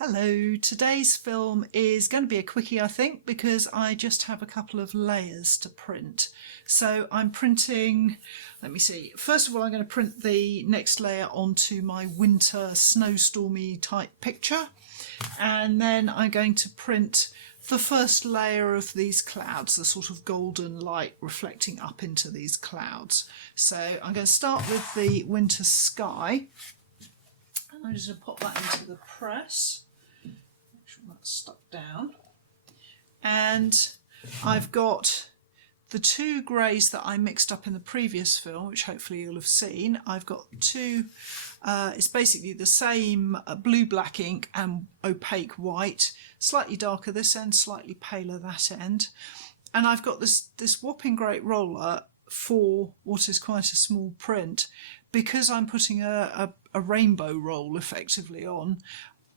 Hello, today's film is going to be a quickie I think because I just have a couple of layers to print. So I'm printing, let me see, first of all I'm going to print the next layer onto my winter snowstormy type picture, and then I'm going to print the first layer of these clouds, the sort of golden light reflecting up into these clouds. So I'm going to start with the winter sky. I'm just going to pop that into the press. Make sure that's stuck down. And I've got the two greys that I mixed up in the previous film, which hopefully you'll have seen. I've got two, it's basically the same blue black ink and opaque white, slightly darker this end, slightly paler that end. And I've got this whopping great roller for what is quite a small print. Because I'm putting a rainbow roll effectively on,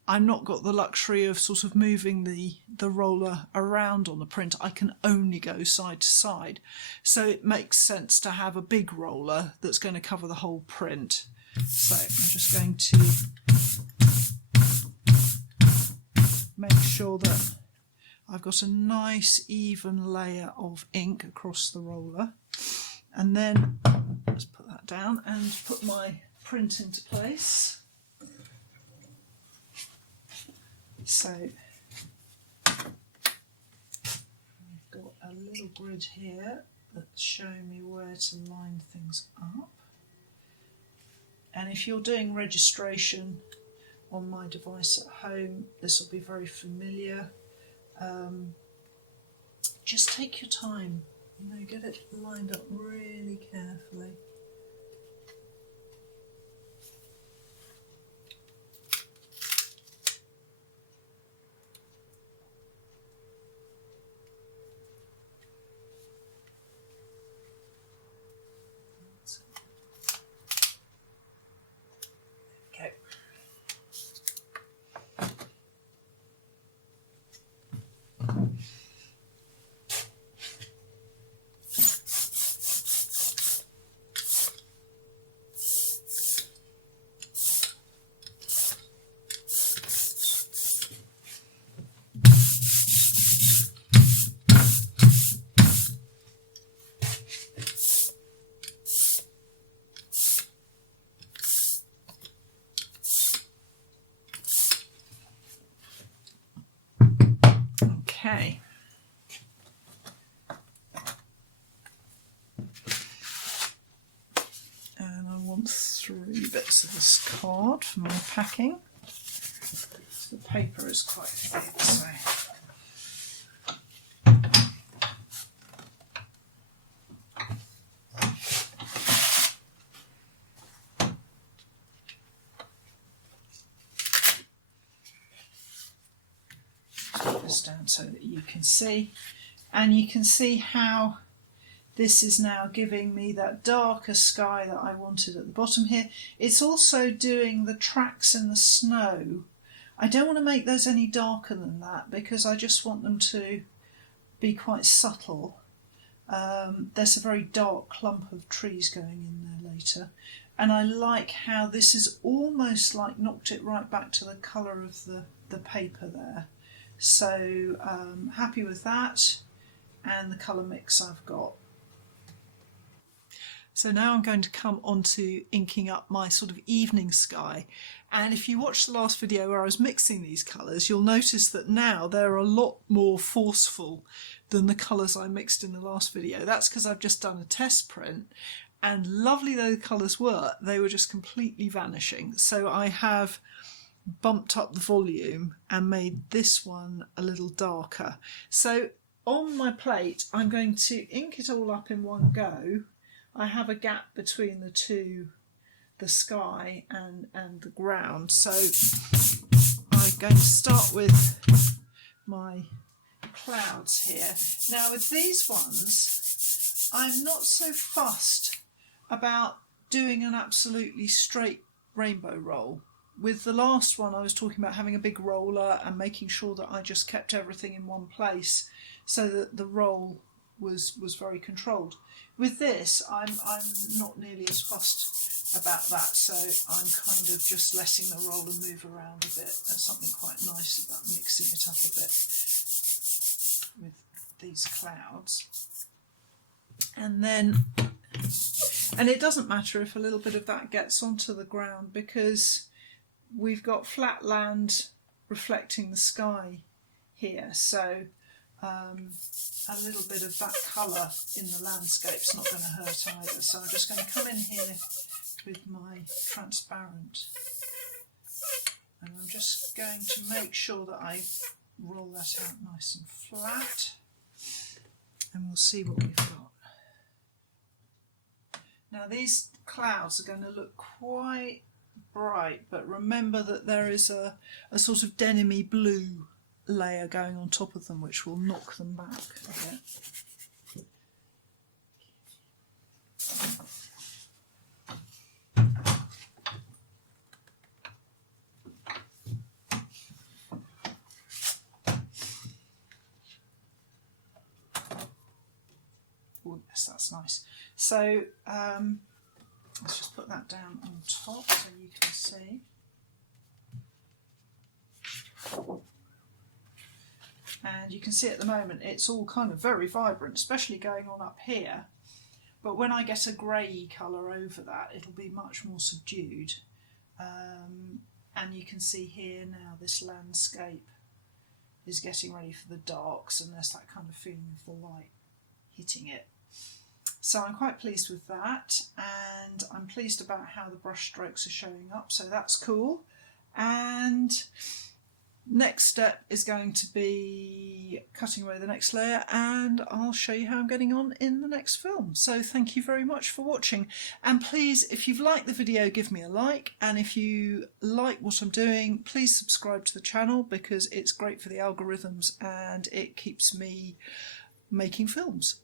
I'm not got the luxury of sort of moving the roller around on the print. I can only go side to side. So it makes sense to have a big roller that's going to cover the whole print. So I'm just going to make sure that I've got a nice even layer of ink across the roller. And then let's put that down and put my print into place. So I've got a little grid here that's showing me where to line things up. And if you're doing registration on my device at home, this will be very familiar. Just take your time. You know, get it lined up really carefully. Okay. Okay. And I want 3 bits of this card for my packing. The paper is quite thick, so. This down so that you can see, and you can see how this is now giving me that darker sky that I wanted at the bottom here. It's also doing the tracks in the snow. I don't want to make those any darker than that because I just want them to be quite subtle. There's a very dark clump of trees going in there later, and I like how this is almost like knocked it right back to the colour of the paper there. So happy with that and the colour mix I've got. So now I'm going to come on to inking up my sort of evening sky. And if you watched the last video where I was mixing these colours, you'll notice that now they're a lot more forceful than the colours I mixed in the last video. That's because I've just done a test print, and lovely though the colours were, they were just completely vanishing. So I have bumped up the volume and made this one a little darker. So on my plate I'm going to ink it all up in one go. I have a gap between the two, the sky and the ground, so I'm going to start with my clouds here. Now with these ones I'm not so fussed about doing an absolutely straight rainbow roll. With the last one I was talking about having a big roller and making sure that I just kept everything in one place so that the roll was very controlled. With this, I'm not nearly as fussed about that, so I'm kind of just letting the roller move around a bit. There's something quite nice about mixing it up a bit with these clouds. And then, and it doesn't matter if a little bit of that gets onto the ground, because we've got flat land reflecting the sky here, so a little bit of that colour in the landscape's not going to hurt either. So I'm just going to come in here with my transparent, and I'm just going to make sure that I roll that out nice and flat, and we'll see what we've got. Now these clouds are going to look quite bright, but remember that there is a sort of denim-y blue layer going on top of them, which will knock them back a bit. Oh yes, that's nice. So let's just put that down on top so you can see. And you can see at the moment it's all kind of very vibrant, especially going on up here. But when I get a grey colour over that, it'll be much more subdued. And you can see here now this landscape is getting ready for the darks, and there's that kind of feeling of the light hitting it. So I'm quite pleased with that, and I'm pleased about how the brush strokes are showing up, so that's cool. And next step is going to be cutting away the next layer, and I'll show you how I'm getting on in the next film. So thank you very much for watching, and please, if you've liked the video, give me a like, and if you like what I'm doing, please subscribe to the channel, because it's great for the algorithms and it keeps me making films.